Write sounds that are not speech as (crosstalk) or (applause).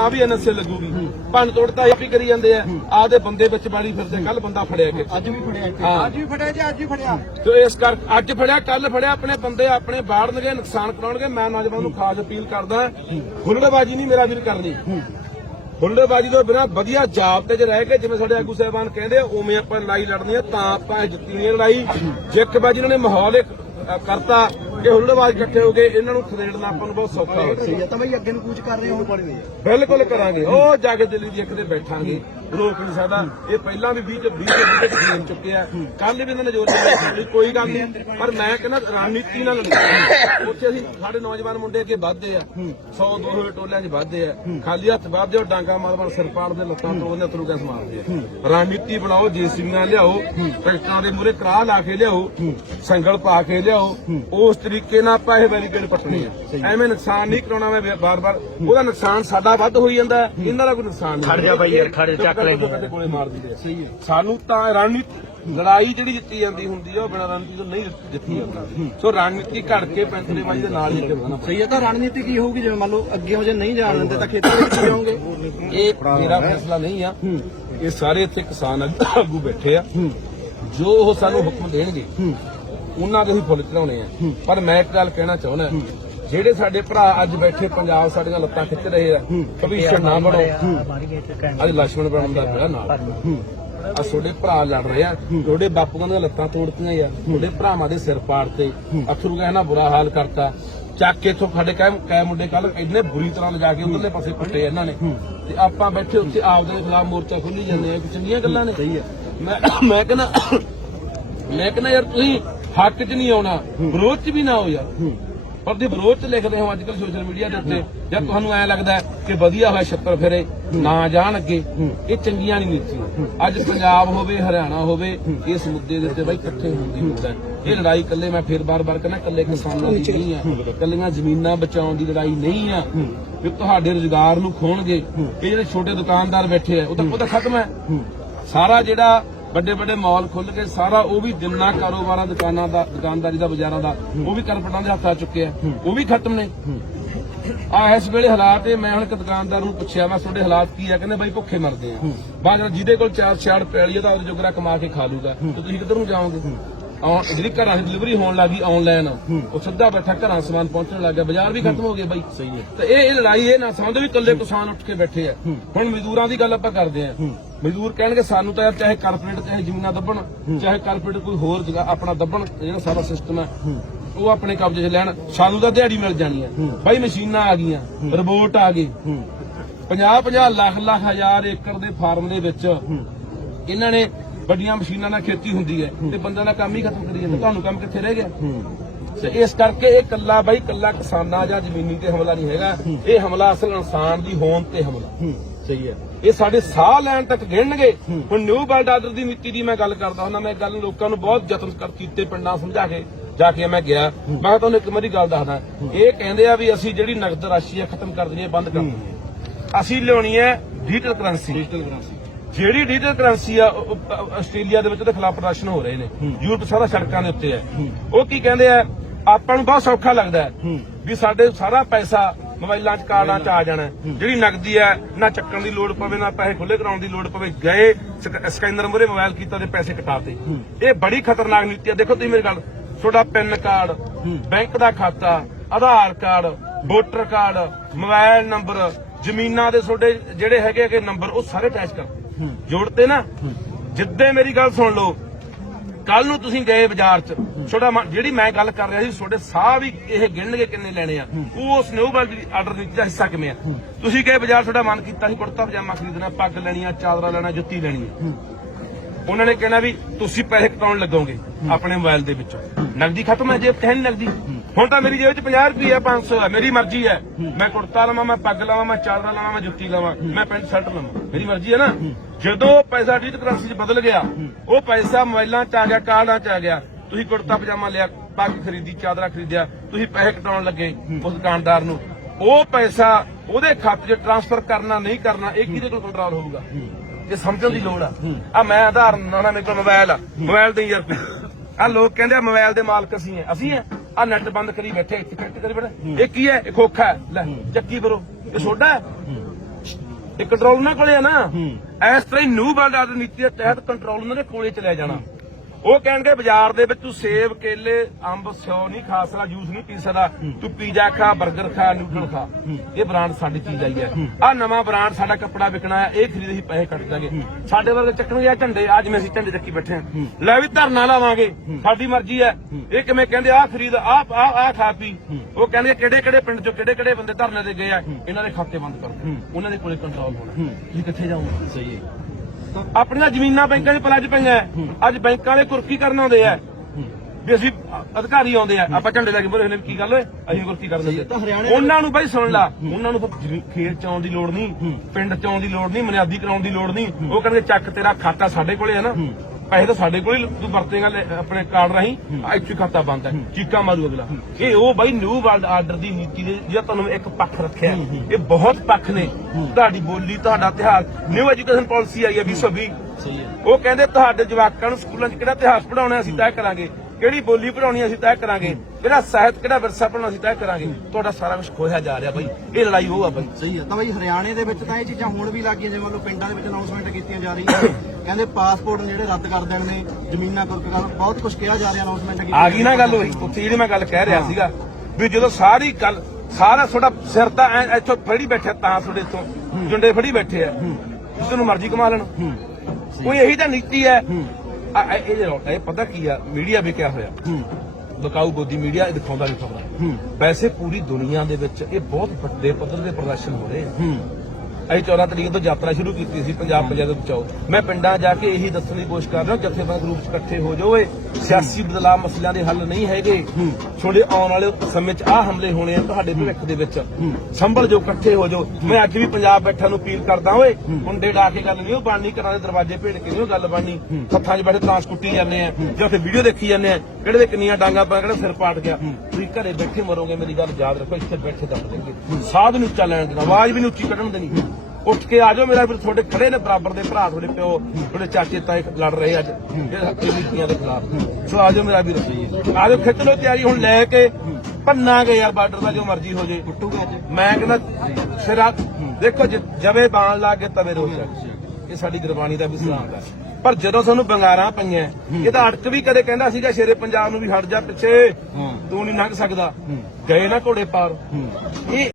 ਤਾਂ ਵੀ ਐਨਐਸਏ ਲੱਗੂਗੀ। ਭੰਨ ਤੋੜ ਤਾਂ ਆਪ ਹੀ ਕਰੀ ਜਾਂਦੇ ਆ। ਆਦੇ ਬੰਦੇ ਵਿੱਚ ਬਾੜੀ ਫਿਰਦੇ ਕੱਲ ਬੰਦਾ ਫੜਿਆ ਕਿ ਅੱਜ ਵੀ ਫੜਿਆ ਇੱਥੇ। ਅੱਜ ਵੀ ਫੜਿਆ ਜੀ ਅੱਜ ਵੀ ਫੜਿਆ। ਤੇ ਇਸ ਕਰ ਅੱਜ ਫੜਿਆ ਕੱਲ ਫੜਿਆ ਆਪਣੇ ਬੰਦੇ ਆਪਣੇ ਬਾੜਨਗੇ ਨੁਕਸਾਨ ਕਰਾਉਣਗੇ। ਮੈਂ ਨੌਜਵਾਨ ਨੂੰ ਖਾਸ ਅਪੀਲ ਕਰਦਾ ਹੁੱਲੜਬਾਜੀ ਨਹੀਂ ਮੇਰਾ ਵੀਰ ਕਰਨੀ। ਹੁੱਲੜਬਾਜੀ ਤੋਂ ਬਿਨਾ ਵਧੀਆ ਜਾਬਤੇ 'ਚ ਰਹਿ ਕੇ ਜਿਵੇਂ ਸਾਡੇ ਆਗੂ ਸਾਹਿਬਾਨ ਕਹਿੰਦੇ ਉਵੇਂ ਆਪਾਂ ਲੜਾਈ ਲੜਨੀ ਆ ਤਾਂ ਆਪਾਂ ਜਿੱਤਣੀ ਲੜਾਈ। ਜਿੱਕਬਾਜੀ ਨੇ ਮਾਹੌਲ ਕਰਤਾ ਕਿ ਹੁੱਲੜਬਾਜ਼ ਇਕੱਠੇ ਹੋ ਗਏ ਇਹਨਾਂ ਨੂੰ ਖਦੇੜਨਾ ਆਪਾਂ ਨੂੰ ਬਹੁਤ ਸੌਖਾ ਹੋ ਹੈ ਤਾਂ ਬਈ ਅੱਗੇ ਨੂੰ ਕੂਚ ਕਰ ਰਹੇ ਹੋ। ਬਿਲਕੁਲ ਕਰਾਂਗੇ। ਉਹ ਜਾ ਕੇ ਦਿੱਲੀ ਦੀ ਇੱਕ ਤੇ ਬੈਠਾਂਗੇ। ਰੋਕ ਨਹੀਂ ਸਕਦਾ। ਇਹ ਪਹਿਲਾਂ ਵੀ 20 ਚ 20 ਚ 20 ਖੇਡ ਚੁੱਕੇ ਆ। ਕੱਲ ਵੀ ਇਹਨਾਂ ਨੇ ਜ਼ੋਰ ਦਿੱਤਾ ਵੀ ਕੋਈ ਗੱਲ ਨਹੀਂ। ਪਰ ਮੈਂ ਕਹਿੰਦਾ ਰਣਨੀਤੀ ਨਾਲ ਲੜਨਾ। ਉੱਥੇ ਅਸੀਂ ਸਾਡੇ ਨੌਜਵਾਨ ਮੁੰਡੇ ਅੱਗੇ ਵੱਧਦੇ ਆ। 100 200 ਟੋਲਿਆਂ 'ਚ ਵੱਧਦੇ ਆ। ਖਾਲੀ ਹੱਥ ਵੱਧਦੇ ਹੋ ਡਾਂਗਾ ਮਾਰ ਮਾਰ ਸਿਰ ਪਾੜਦੇ ਲੱਤਾਂ ਤੋੜਦੇ ਅਥਰੂ ਗੈਸ ਮਾਰਦੇ ਆ। ਰਣਨੀਤੀ ਬਣਾਓ ਜੇਸੀਬੀਆਂ ਲਿਆਓ ਟਰੈਕਟਰਾਂ ਦੇ ਮੂਰੇ ਕਰਾਹ ਲਾ ਕੇ ਲਿਆਓ ਸੰਗਲ ਪਾ ਕੇ ਲਿਆਓ। ਉਸ ਤਰੀਕੇ ਨਾਲ ਆਪਾਂ ਇਹ ਬੈਰੀਕੇਡ ਪੱਟਣੇ ਆ। ਐਵੇਂ ਨੁਕਸਾਨ ਨਹੀਂ ਕਰਾਉਣਾ ਮੈਂ ਬਾਰ-ਬਾਰ ਉਹਦਾ ਨੁਕਸਾਨ ਸਾਡਾ ਵੱਧ ਹੋਈ ਜਾਂਦਾ। ਇਹਨਾਂ ਦਾ ਕੋਈ ਨੁਕਸਾਨ ਨਹੀਂ। ਖੜ ਜਾ ਬਾਈ ਯਾਰ, ਖੜ ਜਾ, ਚੱਕ ਲੈਂਗੇ। ਸਾਡੇ ਕੋਲੇ ਮਾਰ ਦਿੰਦੇ ਸਹੀ ਹੈ। ਸਾਨੂੰ ਤਾਂ ਰਣਨੀਤੀ ਲੜਾਈ ਜਿਹੜੀ ਜਿੱਤੀ ਜਾਂਦੀ ਹੁੰਦੀ ਆ ਉਹ ਬਿਨਾਂ ਰਣਨੀਤੀ ਤੋਂ ਨਹੀਂ ਜਿੱਤੀ ਜਾਂਦੀ। ਸੋ ਰਣਨੀਤੀ ਘੜ ਕੇ ਪੈਂਤਰੇ ਮਾਈ ਦੇ ਨਾਲ ਹੀ ਅੱਗੇ ਵਧਣਾ ਸਹੀ ਹੈ ਤਾਂ ਰਣਨੀਤੀ ਕੀ ਹੋਊਗੀ? ਜਿਵੇਂ ਮੰਨ ਲਓ ਅੱਗੇ ਹੋ ਜੇ ਨਹੀਂ ਜਾਣ ਦਿੰਦੇ ਤਾਂ ਖੇਤੀ ਵਿੱਚ ਜਾਓਗੇ ਇਹ ਮੇਰਾ ਫੈਸਲਾ ਨਹੀਂ ਆ। ਇਹ ਸਾਰੇ ਇੱਥੇ ਕਿਸਾਨ ਆਗੂ ਬੈਠੇ ਆ। ਜੋ ਉਹ ਸਾਨੂੰ ਹੁਕਮ ਦੇਣਗੇ ਉਹਨਾਂ ਦੇ ਹੀ ਫੁੱਲ ਚੜਾਉਣੇ ਆ। ਪਰ ਮੈਂ ਇੱਕ ਗੱਲ ਕਹਿਣਾ ਚਾਹੁੰਦਾ ਜਿਹੜੇ ਸਾਡੇ ਭਰਾ ਅੱਜ ਬੈਠੇ ਪੰਜਾਬ ਸਾਡੀਆਂ ਲੱਤਾਂ ਖਿੱਚ ਰਹੇ ਆ ਭਵਿੱਖ ਨਾ ਬਣੋ। ਅੱਜ ਲక్ష్ਮਣ ਬਣਨ ਦਾ ਪਿਆ ਨਾਲ। ਆ ਤੁਹਾਡੇ ਭਰਾ ਲੜ ਰਹੇ ਆ ਤੁਹਾਡੇ ਬਾਪੂਆਂ ਦੀਆਂ ਲੱਤਾਂ ਤੋੜਤੀਆਂ ਯਾਰ ਤੁਹਾਡੇ ਭਰਾਵਾਂ ਦੇ ਸਿਰ ਪਾੜਤੇ। ਅਥਰੂ ਕਹਿਣਾ ਬੁਰਾ ਹਾਲ ਕਰਤਾ। ਚੱਕ ਕੇ ਇਥੋਂ ਸਾਡੇ ਕਾਇਮ ਕਾਇਮ ਮੁੰਡੇ ਕੱਲ ਇੰਨੇ ਬੁਰੀ ਤਰ੍ਹਾਂ ਲਗਾ ਕੇ ਉਧਰਲੇ ਪਾਸੇ ਪੱਟੇ ਇਹਨਾਂ ਨੇ। ਤੇ ਆਪਾਂ ਬੈਠੇ ਉੱਥੇ ਆਪ ਦੇ ਖਿਲਾਫ ਮੋਰਚਾ ਖੋਲੀ ਜਾਂਦੇ ਆ ਕਿ ਚੰਗੀਆਂ ਗੱਲਾਂ ਨੇ। ਸਹੀ ਆ। ਮੈਂ ਮੈਂ ਕਹਿੰਦਾ ਮੈਂ ਕਹਿੰਦਾ ਯਾਰ ਤੁਸੀਂ ਹੱਕ 'ਚ ਨਹੀਂ ਆਉਣਾ ਵਿਰੋਧ 'ਚ ਵੀ ਨਾ ਹੋ ਯਾਰ। ਪਰ ਵਿਰੋਧ 'ਚ ਲਿਖਦੇ ਹੋ ਅੱਜ ਕੱਲ ਸੋਸ਼ਲ ਮੀਡੀਆ ਦੇ ਉੱਤੇ। ਜਾਂ ਤੁਹਾਨੂੰ ਐ ਲੱਗਦਾ ਕਿ ਵਧੀਆ ਹੋਇਆ ਛੱਤਰ ਫੇਰੇ, ਨਾ ਜਾਣ ਅੱਗੇ। ਇਹ ਚੰਗੀਆਂ ਨਹੀਂ ਨੀਤੀਆਂ। ਅੱਜ ਪੰਜਾਬ ਹੋਵੇ, ਹਰਿਆਣਾ ਹੋਵੇ, ਇਸ ਮੁੱਦੇ ਦੇ ਉੱਤੇ ਬਈ ਇਕੱਠੇ ਹੋਣ ਦੀ ਲੋੜ ਹੈ। ਇਹ ਲੜਾਈ ਇਕੱਲੇ ਮੈਂ ਫੇਰ ਬਾਰ-ਬਾਰ ਕਹਿੰਦਾ, ਇਕੱਲੇ ਕਿਸਾਨਾਂ ਦੀ ਨਹੀਂ ਆ ਇਕੱਲੀਆਂ ਜ਼ਮੀਨਾਂ ਬਚਾਉਣ ਦੀ ਲੜਾਈ ਨਹੀਂ ਆ ਵੀ ਤੁਹਾਡੇ ਰੁਜ਼ਗਾਰ ਨੂੰ ਖੋਣਗੇ। ਇਹ ਜਿਹੜੇ ਛੋਟੇ ਦੁਕਾਨਦਾਰ ਬੈਠੇ ਆ ਉਹ ਤਾਂ ਉਹ ਤਾਂ ਖਤਮ ਹੈ। ਸਾਰਾ ਜਿਹੜਾ ਵੱਡੇ ਵੱਡੇ ਮਾਲ ਖੁੱਲ ਕੇ ਸਾਰਾ ਉਹ ਵੀ ਜਿੰਨਾ ਕਾਰੋਬਾਰਾਂ ਦੁਕਾਨਾਂ ਦਾ ਦੁਕਾਨਦਾਰੀ ਦਾ ਬਾਜ਼ਾਰਾਂ ਦਾ ਉਹ ਵੀ ਕਰਪਟਾਂ ਦੇ ਹੱਥ ਆ ਚੁੱਕਿਆ ਉਹ ਵੀ ਖਤਮ ਨੇ। ਆ ਇਸ ਵੇਲੇ ਹਾਲਾਤ ਇਹ ਮੈਂ ਹੁਣ ਇੱਕ ਦੁਕਾਨਦਾਰ ਨੂੰ ਪੁੱਛਿਆ ਮੈਂ ਤੁਹਾਡੇ ਹਾਲਾਤ ਕੀ ਆ? ਕਹਿੰਦੇ ਬਾਈ ਭੁੱਖੇ ਮਰਦੇ ਆ। ਬਾਅਦ ਜਿਹਦੇ ਕੋਲ ਚਾਰ ਛਾੜ ਪੈਲੀ ਆ ਤਾਂ ਉਹਦੇ ਜੋਗਰਾ ਕਮਾ ਕੇ ਖਾ ਲੂਗਾ। ਤੇ ਤੁਸੀਂ ਕਿੱਧਰ ਨੂੰ ਜਾਓਗੇ? ਔਨ ਜਿਹੜੀ ਘਰਾਂ ਦੀ ਡਿਲੀਵਰੀ ਹੋਣ ਲੱਗੀ ਆਨਲਾਈਨ ਉਹ ਸਿੱਧਾ ਬੈਠਾ ਘਰਾਂ ਸਮਾਨ ਪਹੁੰਚਣ ਲੱਗ ਗਿਆ। ਬਾਜ਼ਾਰ ਵੀ ਖਤਮ ਹੋ ਗਏ ਬਾਈ। ਸਹੀ ਹੈ। ਤੇ ਇਹ ਇਹ ਲੜਾਈ ਇਹ ਨਾ ਸਮਝੋ ਵੀ ਇਕੱਲੇ ਕਿਸਾਨ ਉੱਠ ਕੇ ਬੈਠੇ ਆ। ਹੁਣ ਮਜ਼ਦੂਰਾਂ ਦੀ ਗੱਲ ਆਪਾਂ ਕਰਦੇ ਆ। ਮਜ਼ਦੂਰ ਕਹਿਣਗੇ ਸਾਨੂੰ ਤਾਂ ਯਾਰ ਚਾਹੇ ਕਾਰਪੋਰੇਟ ਚਾਹੇ ਜ਼ਮੀਨਾਂ ਦੱਬਣ ਚਾਹੇ ਕਾਰਪੋਰੇਟ ਕੋਈ ਹੋਰ ਜਗ੍ਹਾ ਆਪਣਾ ਦੱਬਣ ਜਿਹੜਾ ਸਾਰਾ ਸਿਸਟਮ ਹੈ। ਉਹ ਆਪਣੇ ਕਬਜ਼ੇ 'ਚ ਲੈਣ। ਸਾਨੂੰ ਤਾਂ ਦਿਹਾੜੀ ਮਿਲ ਜਾਣੀ ਆ ਬਾਈ ਮਸ਼ੀਨਾਂ ਆ ਗਈਆਂ ਰੋਬੋਟ ਆ ਗਏ। 50 50 ਲੱਖ ਲੱਖ ਹਜ਼ਾਰ ਏਕੜ ਦੇ ਫਾਰਮ ਦੇ ਵਿੱਚ ਇਹਨਾਂ ਨੇ ਵੱਡੀਆਂ ਮਸ਼ੀਨਾਂ ਨਾਲ ਖੇਤੀ ਹੁੰਦੀ ਹੈ ਤੇ ਬੰਦਿਆਂ ਦਾ ਕੰਮ ਹੀ ਖਤਮ ਕਰੀ ਜਾਂਦੇ ਤੁਹਾਨੂੰ ਕੰਮ ਕਿੱਥੇ ਰਹਿ ਗਿਆ? ਤੇ ਇਸ ਕਰਕੇ ਇਹ ਕੱਲਾ ਬਾਈ ਕੱਲਾ ਕਿਸਾਨਾਂ ਜਾਂ ਜ਼ਮੀਨੀ ਤੇ ਹਮਲਾ ਨਹੀਂ ਹੈਗਾ। ਇਹ ਹਮਲਾ ਅਸਲ ਇਨਸਾਨ ਦੀ ਹੋਂਦ ਤੇ ਹਮਲਾ। ਸਹੀ ਹੈ ਇਹ ਸਾਡੇ ਸਾਹ ਲੈਣ ਤੱਕ ਗਿਣਨਗੇ। ਹੁਣ ਨਿਊ ਵਰਲਡ ਆਰਡਰ ਦੀ ਨੀਤੀ ਦੀ ਮੈਂ ਗੱਲ ਕਰਦਾ ਹੁੰਦਾ ਮੈਂ ਗੱਲ ਲੋਕਾਂ ਨੂੰ ਬਹੁਤ ਯਤਨ ਕਰ ਕੀਤੇ ਪਿੰਡਾਂ ਸਮਝਾ ਕੇ ਜਾ ਕੇ ਮੈਂ ਗਿਆ। ਮੈਂ ਤੁਹਾਨੂੰ ਇੱਕ ਮੇਰੀ ਗੱਲ ਦੱਸਦਾ। ਇਹ ਕਹਿੰਦੇ ਆ ਵੀ ਅਸੀਂ ਜਿਹੜੀ ਨਗਦ ਰਾਸ਼ੀ ਆ ਖਤਮ ਕਰ ਦਈਏ ਬੰਦ ਕਰ ਦਈਏ ਅਸੀਂ ਲਿਆਉਣੀ ਹੈ ਡਿਜੀਟਲ ਕਰੰਸੀ ਡਿਜੀਟਲ ਕਰੰਸੀ ਜਿਹੜੀ ਡਿਜੀਟਲ ਕਰੰਸੀ ਆ ਆਸਟ੍ਰੇਲੀਆ ਦੇ ਵਿੱਚ ਉਹਦੇ ਖਿਲਾਫ ਪ੍ਰਦਰਸ਼ਨ ਹੋ ਰਹੇ ਨੇ। ਯੂਰਪ ਸਾਰਾ ਸੜਕਾਂ ਦੇ ਉੱਤੇ ਹੈ। ਉਹ ਕੀ ਕਹਿੰਦੇ ਆ? ਆਪਾਂ ਨੂੰ ਬਹੁਤ ਸੌਖਾ ਲੱਗਦਾ ਵੀ ਸਾਡੇ ਸਾਰਾ ਪੈਸਾ ਮੋਬਾਈਲਾਂ 'ਚ ਕਾਰਡਾਂ 'ਚ ਆ ਜਾਣਾ। ਜਿਹੜੀ ਨਗਦੀ ਹੈ ਨਾ ਚੱਕਣ ਦੀ ਲੋੜ ਪਵੇ ਨਾ ਪੈਸੇ ਖੁੱਲੇ ਕਰਾਉਣ ਦੀ ਲੋੜ ਪਵੇ। ਗਏ ਸਕ- ਸਕੈਨਰ ਮੂਹਰੇ ਮੋਬਾਈਲ ਕੀਤਾ ਤੇ ਪੈਸੇ ਕਟਾਤੇ। ਇਹ ਬੜੀ ਖਤਰਨਾਕ ਨੀਤੀ ਹੈ। ਦੇਖੋ ਤੁਸੀਂ ਮੇਰੀ ਗੱਲ ਤੁਹਾਡਾ ਪੈਨ ਕਾਰਡ ਬੈਂਕ ਦਾ ਖਾਤਾ Aadhaar card voter card mobile number ਜ਼ਮੀਨਾਂ ਦੇ ਤੁਹਾਡੇ ਜਿਹੜੇ ਹੈਗੇ ਹੈਗੇ ਨੰਬਰ ਉਹ ਸਾਰੇ ਅਟੈਚ ਕਰ। ਜੋੜਤੇ ਨਾ। ਜਿੱਦੇ ਮੇਰੀ ਗੱਲ ਸੁਣ ਲਓ ਕੱਲ ਨੂੰ ਤੁਸੀਂ ਗਏ ਬਾਜ਼ਾਰ 'ਚ ਛੋਟਾ ਜਿਹੜੀ ਮੈਂ ਗੱਲ ਕਰ ਰਿਹਾ ਸੀ, ਤੁਹਾਡੇ ਸਾਹ ਵੀ ਇਹ ਗਿਣਨਗੇ ਕਿੰਨੇ ਲੈਣੇ ਆ। ਉਹ ਉਸ ਨਿਊ ਦੀ ਆਰਡਰ ਨੀਤੀ ਦਾ ਹਿੱਸਾ ਕਿਵੇਂ ਆ? ਤੁਸੀਂ ਗਏ ਬਾਜ਼ਾਰ, ਤੁਹਾਡਾ ਮਨ ਕੀਤਾ ਸੀ ਕੁੜਤਾ ਪਜਾਮਾ ਖਰੀਦਣਾ, ਪੱਗ ਲੈਣੀ ਆ, ਚਾਦਰਾ ਲੈਣਾ, ਜੁੱਤੀ ਲੈਣੀ ਆ। ਉਹਨਾਂ ਨੇ ਕਹਿਣਾ ਵੀ ਤੁਸੀਂ ਪੈਸੇ ਕਟਾਉਣ ਲੱਗੋਗੇ ਆਪਣੇ ਮੋਬਾਈਲ ਦੇ ਵਿੱਚੋਂ। ਨਗਦੀ ਖਤਮ ਹੈ, ਜੇਬ ਤੇ ਹੈ ਨਹੀਂ ਨਗਦੀ ਹੁਣ ਤਾਂ ਮੇਰੀ ਜੇਬ 'ਚ 50 ਰੁਪਏ ਹੈ 500 ਹੈ ਮੇਰੀ ਮਰਜ਼ੀ ਹੈ। ਮੈਂ ਕੁੜਤਾ ਲਵਾਂ, ਮੈਂ ਪੱਗ ਲਵਾਂ, ਮੈਂ ਚਾਦਰਾ ਲਵਾਂ, ਮੈਂ ਜੁੱਤੀ ਲਵਾਂ, ਮੈਂ ਪੈਂਟ ਸ਼ਰਟ ਲਵਾਂ। ਮੇਰੀ ਮਰਜ਼ੀ ਹੈ ਨਾ? ਜਦੋਂ ਪੈਸਾ ਡਿਜੀਟਲ ਕਰੰਸੀ 'ਚ ਬਦਲ ਗਿਆ, ਉਹ ਪੈਸਾ ਮੋਬਾਈਲਾਂ 'ਚ ਆ ਗਿਆ, ਕਾਰਡਾਂ 'ਚ ਆ ਗਿਆ। ਤੁਸੀਂ ਕੁੜਤਾ ਪਜਾਮਾ ਲਿਆ ਪੱਗ ਖਰੀਦੀ, ਚਾਦਰਾ ਖਰੀਦਿਆ, ਤੁਸੀਂ ਪੈਸੇ ਕਟਾਉਣ ਲੱਗੇ ਉਸ ਦੁਕਾਨਦਾਰ ਨੂੰ। ਉਹ ਪੈਸਾ ਉਹਦੇ ਖਾਤੇ 'ਚ ਟ੍ਰਾਂਸਫਰ ਕਰਨਾ, ਨਹੀਂ ਕਰਨਾ, ਇਹ ਕਿਹਦੇ ਕੋਲ ਕੰਟਰੋਲ ਹੋਊਗਾ? ਇਹ ਸਮਝਣ ਦੀ ਲੋੜ ਆ। ਆ ਮੈਂ ਆਧਾਰ ਨਾ ਮੇਰੇ ਕੋਲ ਮੋਬਾਈਲ ਆ। ਮੋਬਾਈਲ ਦੇ ਯਾਰ ਆ। ਲੋਕ ਕਹਿੰਦੇ ਆ, ਮੋਬਾਈਲ ਦੇ ਮਾਲਕ ਅਸੀਂ ਆ। ਅਸੀਂ ਆ। ਆ ਨੈਟ ਬੰਦ ਕਰੀ ਬੈਠੇ, ਇੱਥੇ ਕਰੀ ਬੈਠੇ। ਇਹ ਕੀ ਹੈ? ਇਹ ਖੋਖਾ ਲੈ, ਚੱਕੀ ਬਰੋ ਇਹ ਸੋਡਾ ਇਹ ਕੰਟਰੋਲ ਉਹਨਾਂ ਕੋਲੇ ਆ ਨਾ। ਇਸ ਤਰ੍ਹਾਂ ਹੀ ਨਿਊ ਵਰਲਡ ਆਰਡਰ ਨੀਤੀ ਦੇ ਤਹਿਤ ਕੰਟਰੋਲ ਉਹਨਾਂ ਦੇ ਕੋਲੇ ਚਲਿਆ ਜਾਣਾ ਉਹ ਕਹਿਣਗੇ ਬਾਜ਼ਾਰ ਦੇ ਵਿੱਚ ਤੂੰ ਸੇਬ ਕੇਲੇ ਅੰਬ ਸਿਓ ਨਹੀਂ ਖਾ ਸਕਦਾ ਜੂਸ ਨਹੀਂ ਪੀ ਸਕਦਾ। ਤੂੰ ਪੀਜ਼ਾ ਖਾ 버ਗਰ ਖਾ ਨਿਊਡਲ ਖਾ। ਇਹ ਬ੍ਰਾਂਡ ਸਾਡੀ ਚੀਜ਼ ਆਈ ਹੈ। ਆ ਨਵਾਂ ਬ੍ਰਾਂਡ ਸਾਡਾ ਕੱਪੜਾ ਵਿਕਣਾ ਹੈ ਇਹ ਖਰੀਦ ਅਸੀਂ ਪੈਸੇ ਕੱਟ ਦਾਂਗੇ। ਸਾਡੇ ਵਰਗੇ ਚੱਕਣਗੇ ਆ ਝੰਡੇ ਅੱਜ ਮੈਂ ਅਸੀਂ ਝੰਡੇ ਚੱਕੀ ਬੈਠੇ ਹਾਂ। ਲੈ ਵੀ ਧਰਨਾ ਲਾਵਾਂਗੇ ਸਾਡੀ ਮਰਜ਼ੀ ਹੈ। ਇਹ ਕਿਵੇਂ ਕਹਿੰਦੇ ਆ ਖਰੀਦ ਆ ਆ ਆ ਖਾ ਪੀ। ਉਹ ਕਹਿੰਦੇ ਕਿਹੜੇ ਕਿਹੜੇ ਪਿੰਡ ਚੋਂ ਕਿਹੜੇ ਕਿਹੜੇ ਬੰਦੇ ਧਰਨੇ ਤੇ ਗਏ ਆ ਇਹਨਾਂ ਦੇ ਖਾਤੇ ਬੰਦ ਕਰ। ਉਹਨਾਂ ਦੇ ਕੋਲੇ ਕੰਟਰੋਲ ਹੋਣਾ। ਤੁਸੀਂ ਕਿੱਥੇ ਜਾਓਗੇ? ਸਹੀ ਹੈ। ਆਪਣੀਆਂ ਜ਼ਮੀਨਾਂ ਬੈਂਕਾਂ 'ਚ ਪਲੱਜ ਪਈਆਂ। ਅੱਜ ਬੈਂਕਾਂ ਵਾਲੇ ਕੁਰਕੀ ਕਰਨ ਆਉਂਦੇ ਆ ਵੀ ਅਸੀਂ ਅਧਿਕਾਰੀ ਆਉਂਦੇ ਆ ਆਪਾਂ ਝੰਡੇ ਲੈ ਕੇ ਬੋਲੇ ਨੇ ਕੀ ਗੱਲ ਓਏ? ਅਸੀਂ ਕੁਰਕੀ ਕਰਨ ਉਹਨਾਂ ਨੂੰ ਬਾਈ ਸੁਣ ਲਾ। ਉਹਨਾਂ ਨੂੰ ਖੇਤ ਚ ਆਉਣ ਦੀ ਲੋੜ ਨਹੀਂ ਪਿੰਡ ਚ ਆਉਣ ਦੀ ਲੋੜ ਨਹੀਂ ਮਨਿਆਦੀ ਕਰਾਉਣ ਦੀ ਲੋੜ ਨਹੀਂ। ਉਹ ਕਹਿੰਦੇ ਚੱਕ ਤੇਰਾ ਖਾਤਾ ਸਾਡੇ ਕੋਲੇ ਹੈ ਨਾ। ਪੈਸੇ ਤਾਂ ਸਾਡੇ ਕੋਲੇ ਤੂੰ ਵਰਤੇਗਾ ਲੈ- ਆਪਣੇ ਕਾਰਡ ਰਾਹੀਂ ਆਹ ਇੱਥੇ ਖਾਤਾ ਬੰਦ ਹੈ ਚੀਕਾ ਮਾਰੂ ਅਗਲਾ। ਇਹ ਉਹ ਬਾਈ ਨਿਊ ਵਰਲਡ ਆਰਡਰ ਦੀ ਨੀਤੀ ਦੇ ਜਿਹੜਾ ਤੁਹਾਨੂੰ ਇੱਕ ਪੱਖ ਰੱਖਿਆ। ਇਹ ਬਹੁਤ ਪੱਖ ਨੇ। ਤੁਹਾਡੀ ਬੋਲੀ ਤੁਹਾਡਾ ਇਤਿਹਾਸ। ਨਿਊ ਐਜੂਕੇਸ਼ਨ ਪਾਲਿਸੀ ਆਈ ਹੈ 2020 ਸਹੀ ਹੈ। ਉਹ ਕਹਿੰਦੇ ਤੁਹਾਡੇ ਜਵਾਕਾਂ ਨੂੰ ਸਕੂਲਾਂ 'ਚ ਕਿਹੜਾ ਇਤਿਹਾਸ ਪੜਾਉਣਾ ਅਸੀਂ ਤੈਅ ਕਰਾਂਗੇ। ਕਿਹੜੀ ਬੋਲੀ ਪੜਾਉਣੀ ਅਸੀਂ ਤੈਅ ਕਰਾਂਗੇ? ਕਿਹੜਾ ਸਾਹਿਤ ਕਿਹੜਾ ਵਿਰਸਾ ਪੜਾਉਣਾ ਅਸੀਂ ਤੈਅ ਕਰਾਂਗੇ? ਤੁਹਾਡਾ ਸਾਰਾ ਕੁਝ ਖੋਇਆ ਜਾ ਰਿਹਾ ਬਾਈ। ਇਹ ਲੜਾਈ ਉਹ ਆ ਬਾਈ ਸਹੀ ਹੈ। ਤਾਂ ਬਈ ਹਰਿਆਣੇ ਦੇ ਵਿੱਚ ਤਾਂ ਇਹ ਚੀਜ਼ਾਂ ਹੁਣ ਵੀ ਲੱਗੀਆਂ ਜਿਵੇਂ ਲਓ ਪਿੰਡਾਂ ਦੇ ਵਿੱਚ ਅਨਾਉਂਸਮੈਂਟ ਕੀਤੀਆਂ ਜਾ ਰਹੀਆਂ (coughs) ਕਹਿੰਦੇ ਪਾਸਪੋਰਟ ਜਿਹੜੇ ਰੱਦ ਕਰ ਦੇਣ ਨੇ ਜ਼ਮੀਨਾਂ ਕੁਰਕ ਕਰ ਬਹੁਤ ਕੁਝ ਕਿਹਾ ਜਾ ਰਿਹਾ ਅਨਾਉਂਸਮੈਂਟ ਕੀਤੀ ਆ ਗਈ ਨਾ ਗੱਲ ਉਹੀ ਉੱਥੇ ਜਿਹੜੀ ਮੈਂ ਗੱਲ ਕਹਿ ਰਿਹਾ ਸੀਗਾ ਵੀ ਜਦੋਂ ਸਾਰੀ ਗੱਲ ਸਾਰਾ ਤੁਹਾਡਾ ਸਿਰ ਤਾਂ ਇੱਥੋਂ ਫੜੀ ਬੈਠੇ ਤਾਂ ਤੁਹਾਡੇ ਤੋਂ ਜੁੰਡੇ ਫੜੀ ਬੈਠੇ ਆ। ਜਿੱਦੋਂ ਨੂੰ ਮਰਜ਼ੀ ਕਮਾ ਲੈਣ। ਕੋਈ ਇਹੀ ਤਾਂ ਨੀਤੀ ਹੈ। ਆ- ਆ- ਇਹ ਪਤਾ ਕੀ ਆ ਮੀਡੀਆ ਵੀ ਕਿਆ ਹੋਇਆ? ਹੂੰ। ਬਕਾਊ ਗੋਦੀ ਮੀਡੀਆ ਇਹ ਦਿਖਾਉਂਦਾ ਨਹੀਂ ਖਬਰਾਂ ਵੈਸੇ ਪੂਰੀ ਦੁਨੀਆ ਦੇ ਵਿੱਚ ਇਹ ਬਹੁਤ ਵੱਡੇ ਪੱਧਰ ਦੇ ਪ੍ਰਦਰਸ਼ਨ ਹੋ ਰਹੇ ਆ। ਹੂੰ। ਅਸੀਂ 14 ਤਰੀਕ ਤੋਂ ਯਾਤਰਾ ਸ਼ੁਰੂ ਕੀਤੀ ਸੀ ਪੰਜਾਬ ਪੰਜਾਬ ਦੇ ਬਚਾਓ। ਮੈਂ ਪਿੰਡਾਂ ਜਾ ਕੇ ਇਹੀ ਦੱਸਣ ਦੀ ਕੋਸ਼ਿਸ਼ ਕਰ ਰਿਹਾ ਜਥੇਬੰਦ ਗਰੁੱਪ ਇਕੱਠੇ ਹੋ ਜਾਓ ਏ। ਸਿਆਸੀ ਬਦਲਾਅ ਮਸਲਿਆਂ ਦੇ ਹੱਲ ਨਹੀਂ ਹੈਗੇ। ਤੁਹਾਡੇ ਆਉਣ ਵਾਲੇ ਸਮੇਂ 'ਚ ਆਹ ਹਮਲੇ ਹੋਣੇ ਆ ਤੁਹਾਡੇ ਭਵਿੱਖ ਦੇ ਵਿੱਚ। ਸੰਭਲ ਜੋ ਇਕੱਠੇ ਹੋ ਜਾਓ। ਮੈਂ ਅੱਜ ਵੀ ਪੰਜਾਬ ਬੈਠਾ ਨੂੰ ਅਪੀਲ ਕਰਦਾ ਓਏ। ਮੁੰਡੇ ਡਾ ਕੇ ਗੱਲ ਨਹੀਂ ਉਹ ਬਾਣੀ ਘਰਾਂ ਦੇ ਦਰਵਾਜ਼ੇ ਭੇੜ ਕੇ ਨਹੀਂ ਉਹ ਗੱਲ ਬਾਣੀ ਹੱਥਾਂ 'ਚ ਬੈਠੇ ਟਰਾਂਸ ਕੁੱਟੀ ਜਾਂਦੇ ਆ ਜਾਂ ਫਿਰ ਵੀਡੀਓ ਦੇਖੀ ਜਾਂਦੇ ਆ ਕਿਹੜੇ ਦੇ ਕਿੰਨੀਆਂ ਡਾਂਗਾ ਪਾ ਕਿਹੜਾ ਸਿਰ ਪਾਟ ਗਿਆ। ਤੁਸੀਂ ਘਰੇ ਬੈਠੇ ਮਰੋਗੇ ਮੇਰੀ ਗੱਲ ਯਾਦ ਰੱਖੋ ਇੱਥੇ ਬੈਠੇ ਦੱਸ ਦੇਣਗੇ। ਸਾਧ ਨੂੰ ਉੱਚਾ ਲੈਣ ਦੇਣਾ ਆਵਾਜ਼ ਵੀ ਨਹੀਂ ਉੱਚੀ ਕੱਢਣ ਦੇਣੀ। ਉੱਠ ਕੇ ਆ ਜਾਓ ਮੇਰਾ ਵੀਰ ਤੁਹਾਡੇ ਖੜੇ ਨੇ ਬਰਾਬਰ ਦੇ ਭਰਾ ਤੁਹਾਡੇ ਪਿਓ ਤੁਹਾਡੇ ਚਾਚੇ ਤਾਏ ਲੜ ਰਹੇ ਅੱਜ। ਇਹ ਨੀਤੀਆਂ ਦੇ ਖਿਲਾਫ। ਸੋ ਆ ਜਾਓ ਮੇਰਾ ਵੀਰ ਆ ਜਾਓ ਖਿੱਚ ਲਓ ਤਿਆਰੀ ਹੁਣ ਲੈ ਕੇ ਭੰਨਾਂਗੇ ਯਾਰ ਬਾਰਡਰ ਦਾ ਜੋ ਮਰਜ਼ੀ ਹੋ ਜੇ। ਮੈਂ ਕਹਿੰਦਾ ਸਿਰਾ ਦੇਖੋ ਜਵੇ ਬਾਣ ਲਾ ਕੇ ਤਵੇ ਰੋਸ਼ ਇਹ ਸਾਡੀ ਗੁਰਬਾਣੀ ਦਾ ਵੀ ਸਿਧਾਂਤ ਹੈ ਪਰ ਜਦੋਂ ਤੁਹਾਨੂੰ ਬੰਗਾਰਾਂ ਪਈਆਂ ਇਹ ਤਾਂ ਅੜਕ ਵੀ ਕਦੇ ਕਹਿੰਦਾ ਸੀਗਾ ਸ਼ੇਰੇ ਪੰਜਾਬ ਨੂੰ ਵੀ ਹਟ ਜਾ ਪਿੱਛੇ। ਤੂੰ ਨਹੀਂ ਲੰਘ ਸਕਦਾ। ਗਏ ਨਾ ਘੋੜੇ ਪਾਰ। ਇਹ